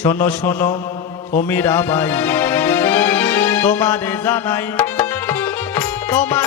শোনো শোনো অমিরা ভাই তোমারে জানাই তোমার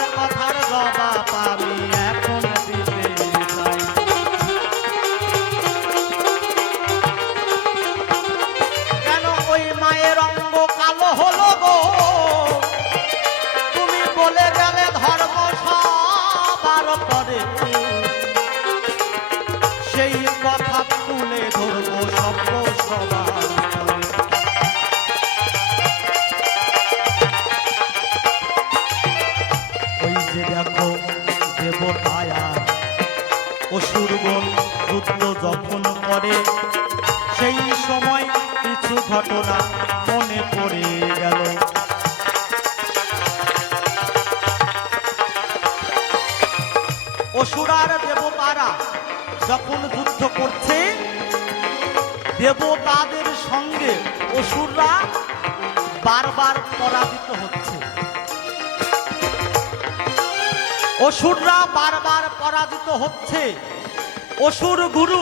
কিছু ঘটনা মনে পড়ে গেল। অসুরার দেবতারা যখন যুদ্ধ করছে, দেবতাদের সঙ্গে অসুররা বারবার পরাজিত হচ্ছে। অসুররা বারবার পরাজিত হচ্ছে। অসুর গুরু,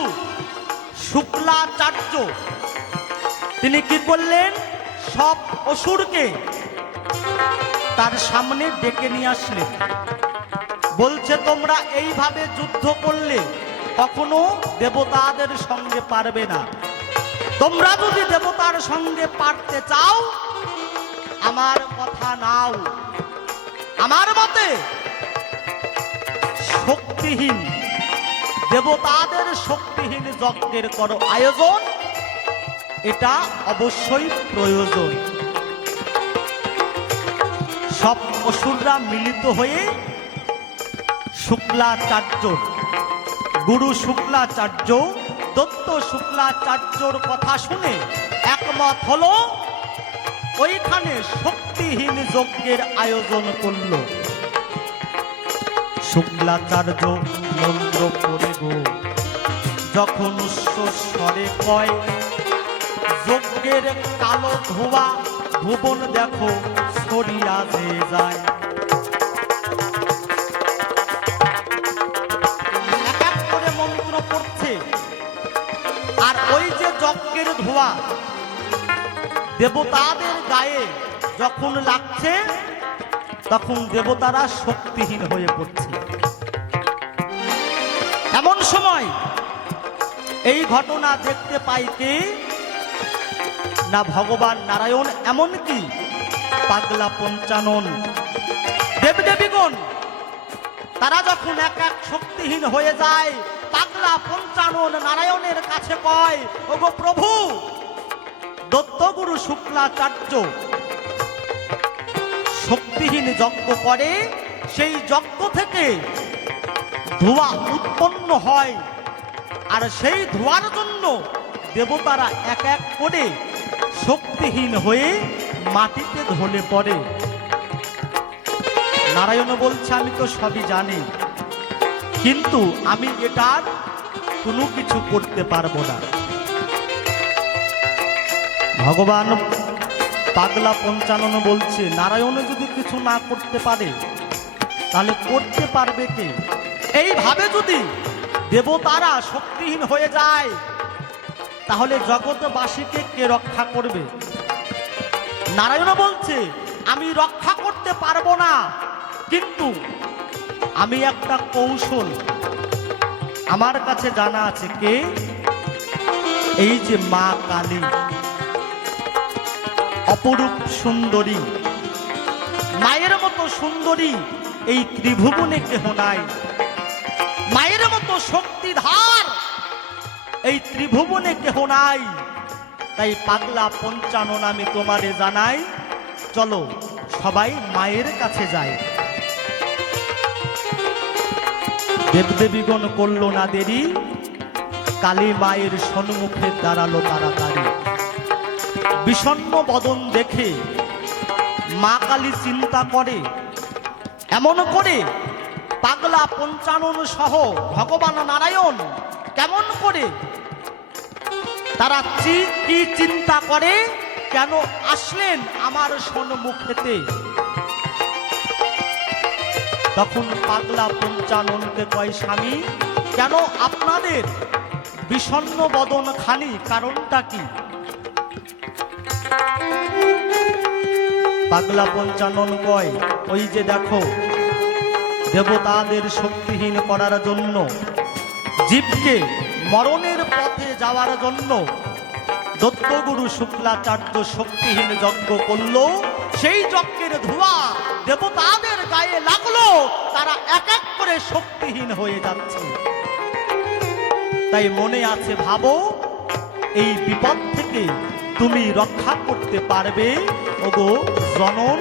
শুক্লাচার্য তিনি কি করলেন সব অসুরকে তার সামনে ডেকে নিয়ে আসলেন। বলছে, তোমরা এইভাবে যুদ্ধ করলে কখনো দেবতাদের সঙ্গে পারবে না। তোমরা যদি দেবতার সঙ্গে পারতে চাও, আমার কথা নাও। আমার মতে শক্তিহীন, দেবতাদের শক্তিহীন যজ্ঞের করো আয়োজন। এটা অবশ্যই প্রয়োজন। সব অসুররা মিলিত হয়ে শুক্লাচার্য, গুরু শুক্লাচার্য, দত্ত শুক্লাচার্যর কথা শুনে একমত হলো, ওইখানে শক্তিহীন যজ্ঞের আয়োজন করল। শুক্লাচার্য মন্ত্র করে গো, যখন উচ্চস্বরে কয় যজ্ঞের কালো ধোয়া, ভুবন দেখো সরিয়া যে যায়। আর ওই যে যজ্ঞের ধোয়া, দেবতাদের গায়ে যখন লাগছে, তখন দেবতারা শক্তিহীন হয়ে পড়ছে। এমন সময় এই ঘটনা দেখতে পাই কে? না ভগবান নারায়ণ, এমনকি পাগলা পঞ্চানন। দেবদেবীগণ তারা যখন এক এক শক্তিহীন হয়ে যায়, পাগলা পঞ্চানন নারায়ণের কাছে কয়, ওগো প্রভু, দত্তগুরু শুক্লাচার্য, শক্তিহীন যজ্ঞ করে, সেই যজ্ঞ থেকে ধোঁয়া উৎপন্ন হয়। আর সেই ধোঁয়ার জন্য দেবতারা এক এক করে শক্তিহীন হয়ে মাটিতে ঢলে পড়ে। নারায়ণ বলছে, আমি তো সবই জানি, কিন্তু আমি এটার কোনো কিছু করতে পারব না। ভগবান পাগলা পঞ্চানন বলছে, নারায়ণ যদি কিছু না করতে পারে, তাহলে করতে পারবে কে? এইভাবে যদি দেবতারা শক্তিহীন হয়ে যায় তাহলে জগৎবাসীকে কে রক্ষা করবে? নারায়ণ বলছে, আমি রক্ষা করতে পারব না। কিন্তু আমি একটা কৌশল আমার কাছে জানা আছে কে? এই যে মা কালী। অপরূপ সুন্দরী। মায়ের মতো সুন্দরী এই ত্রিভুবনে কেহ নাই। মায়ের মতো শক্তিধার। এই ত্রিভুবনে কেহ নাই। তাই পাগলা পঞ্চানন আমি তোমারে জানাই, চলো সবাই মায়ের কাছে যায় দেবদেবীগণ করল না দেরি, কালী মায়ের সম্মুখে দাঁড়াল তাড়াতাড়ি। বিষণ্ন বদন দেখে মা কালী চিন্তা করে, এমন করে পাগলা পঞ্চানন সহ ভগবান নারায়ণ কেমন করে তারা কি চিন্তা করে? কেন আসলেন আমার সম্মুখেতে তখন পাগলা পঞ্চাননকে কয়, স্বামী, কেন আপনাদের বিষণ্ণ বদন খালি? কারণটা কি? পাগলা পঞ্চানন কয়, ওই যে দেখো, দেবতাদের শক্তিহীন করার জন্য জীবকে মরণের পথে যাওয়ার জন্য দত্তগুরু শুক্লাচার্য শক্তিহীন যজ্ঞ করল। সেই যজ্ঞের ধোঁয়া দেবতাদের গায়ে লাগল। তারা এক এক করে শক্তিহীন হয়ে যাচ্ছে। তাই মনে আছে ভাবো, এই বিপদ থেকে তুমি রক্ষা করতে পারবে। ওগো জনন,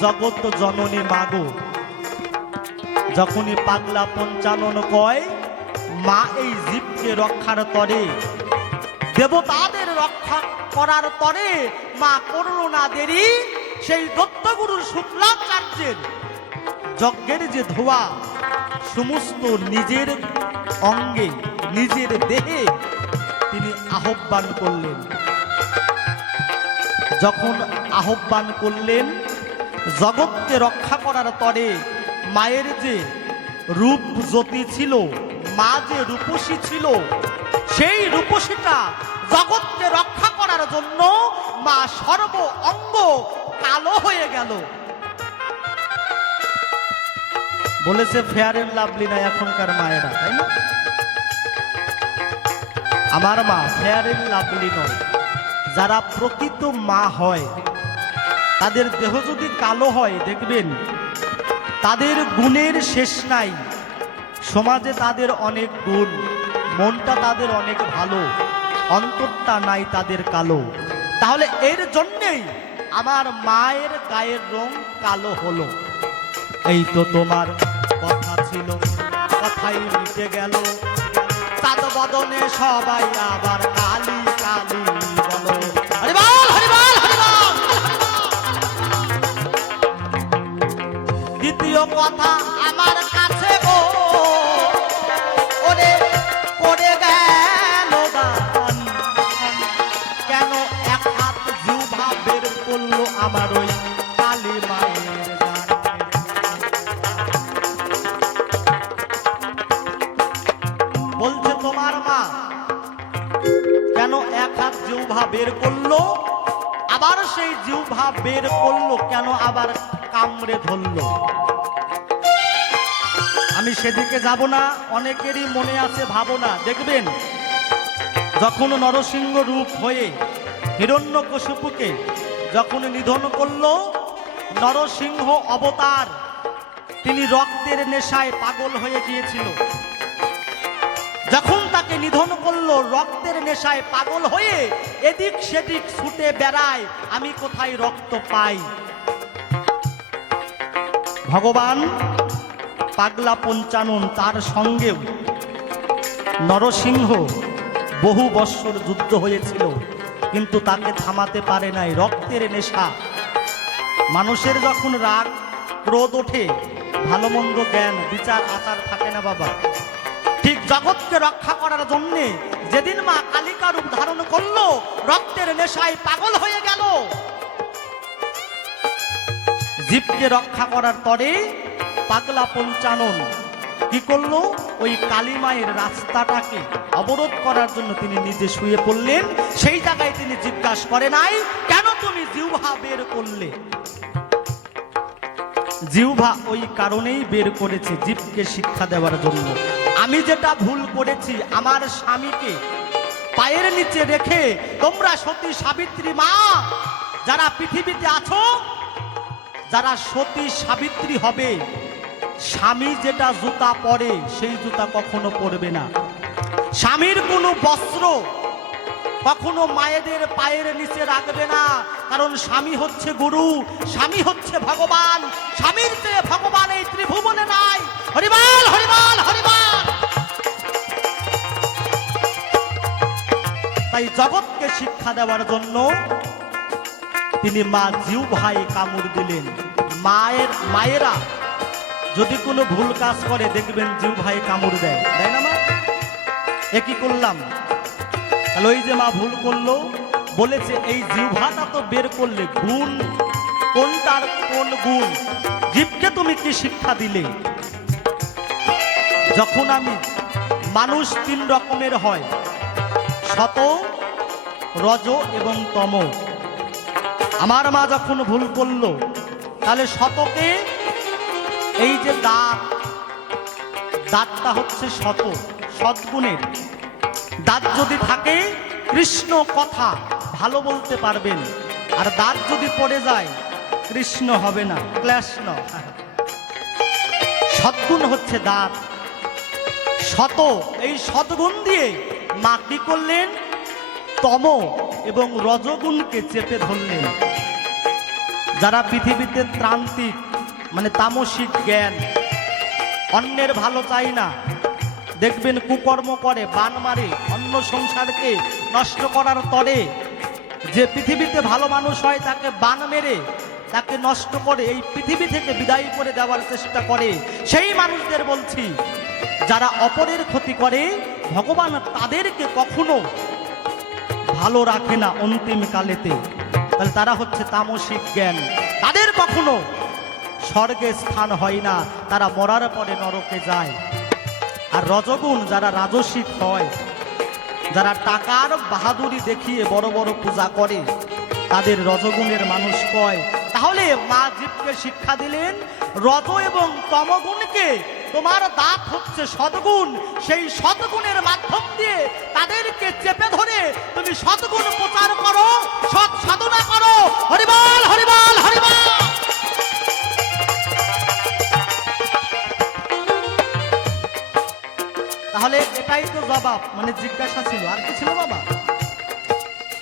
জগৎ জননী মাগো। যখনই পাগলা পঞ্চানন কয় মা এই জীবকে রক্ষার তরে, দেবতাদের রক্ষা করার তরে মা করল না দেরি সেই দত্তগুরুর শুক্লাচার্যের যজ্ঞের যে ধোয়া, সমস্ত নিজের অঙ্গে, নিজের দেহে তিনি আহ্বান করলেন। যখন আহ্বান করলেন, জগৎকে রক্ষা করার তরে মায়ের যে রূপ জ্যোতি ছিল মা যে রূপসী ছিল, সেই রূপসীটা জগৎকে রক্ষা করার জন্য মা সর্ব অঙ্গ কালো হয়ে গেল। বলেছে ফেয়ার এন্ড লাভলি না এখনকার মায়েরা, তাই না? আমার মা ফেয়ার এন্ড লাভলি নয়। যারা প্রকৃত মা হয়, তাদের দেহ যদি কালো হয়, দেখবেন তাদের গুণের শেষ নাই। সমাজে তাদের অনেক গুণ, মনটা তাদের অনেক ভালো, অন্তরটা নাই তাদের কালো। তাহলে এর জন্যেই আমার মায়ের গায়ের রং কালো হলো। এই তো তোমার কথা ছিল, কথাই মিটে গেল। চাঁদ বদনে সবাই আবার কালি কালি বলো। দ্বিতীয় কথা বের করল। আবার সেই জিহ্বা বের করল, কেন আবার কামড়ে ধরলো? আমি সেদিকে যাব না, অনেকেরই মনে আছে ভাবনা, দেখবেন? যখন নরসিংহ রূপ হয়ে হিরণ্যকশিপুকে যখন নিধন করল, নরসিংহ অবতার, তিনি রক্তের নেশায় পাগল হয়ে গিয়েছিল। তাকে নিধন করল, রক্তের নেশায় পাগল হয়ে এদিক সেদিক ছুটে বেড়ায়, আমি কোথায় রক্ত পাই? ভগবান পাগলা পঞ্চানন তার সঙ্গেও নরসিংহ বহু বৎসর যুদ্ধ হয়েছিল, কিন্তু তাকে থামাতে পারে নাই। রক্তের নেশা, মানুষের যখন রাগ, ক্রোধ ওঠে, ভালো মন্দ জ্ঞান, বিচার আচার থাকে না বাবা। জগৎকে রক্ষা করার জন্যে যেদিন মা কালিকা রূপ ধারণ করল, রক্তের নেশায় পাগল হয়ে গেল। জীবকে রক্ষা করার পরে পাগলা পঞ্চানন কি করল? ওই কালিমায়ের রাস্তাটাকে অবরোধ করার জন্য তিনি নিজে শুয়ে পড়লেন। সেই জায়গায় তিনি জিজ্ঞাসা করে নাই, কেন তুমি জিহ্বা বের করলে? জিহ্বা ওই কারণেই বের করেছে, জীবকে শিক্ষা দেওয়ার জন্য। আমি যেটা ভুল করেছি আমার স্বামীকে পায়ের নিচে রেখে তোমরা সতী সাবিত্রী মা, যারা পৃথিবীতে আছো, যারা সতী সাবিত্রী হবে, স্বামী যেটা জুতা পরে সেই জুতা কখনো পরবে না। স্বামীর কোনো বস্ত্র কখনো মায়েদের পায়ের নিচে রাখবে না, কারণ স্বামী হচ্ছে গুরু, স্বামী হচ্ছে ভগবান, স্বামীর চেয়ে ভগবান এই ত্রিভুবনে নাই। হরিবাল হরিবাল জগৎকে শিক্ষা দেওয়ার জন্য তিনি মা জিউ ভাই কামড় দিলেন। মায়ের, মায়েরা, যদি কোনো ভুল কাজ করে, দেখবেন জিউ ভাই কামড় দেয়। তাই না মা? এ কি করলাম? তাহলে ওই যে মা ভুল করল, বলেছে, এই জিহ্বাটা তো বের করলে গুণ। কোনটার কোন গুণ? জীবকে তুমি কি শিক্ষা দিলে? যখন আমি, মানুষ তিন রকমের হয়। শত রজ এবং তম। আমার মা যখন ভুল করল, তাহলে শতকে এই যে দাঁত, দাঁতটা হচ্ছে শত সদ্গুণের দাঁত যদি থাকে, কৃষ্ণ কথা ভালো বলতে পারবেন। আর দাঁত যদি পড়ে যায়, কৃষ্ণ হবে না ক্লেষ্ণ সদ্গুণ হচ্ছে দাঁত। শত, এই সদ্গুণ দিয়ে মা কি করলেন? তম এবং রজগুণকে চেপে ধরলেন যারা পৃথিবীতে ত্রান্তিক মানে তামসিক জ্ঞান, অন্যের ভালো চাই না, দেখবেন কুকর্ম করে, বান মারে, অন্য সংসারকে নষ্ট করার তরে, যে পৃথিবীতে ভালো মানুষ হয় তাকে বান মেরে, তাকে নষ্ট করে এই পৃথিবী থেকে বিদায় করে দেওয়ার চেষ্টা করে, সেই মানুষদের বলছি, যারা অপরের ক্ষতি করে, ভগবান তাদেরকে কখনো ভালো রাখে না অন্তিম কালেতে। তাহলে তারা হচ্ছে তামসিক জ্ঞান। তাদের কখনো স্বর্গে স্থান হয় না, তারা মরার পরে নরকে যায়। আর রজগুণ যারা রাজসিক হয়, যারা টাকার বাহাদুরি দেখিয়ে বড় বড় পূজা করে, তাদের রজগুণের মানুষ কয়, তাহলে মা জীবকে শিক্ষা দিলেন, রজ এবং তমগুণকে তোমার দাঁত হচ্ছে সদ্গুণ, সেই সদ্গুণের মাধ্যম দিয়ে তাদেরকে চেপে ধরে তুমি সদগুণ প্রচার করো, সৎ সাধনা করো। হরিবল হরিবল হরিবল। তাহলে এটাই তো জবাব মানে জিজ্ঞাসা ছিল। আর কি ছিল বাবা?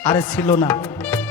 আরে ছিল না।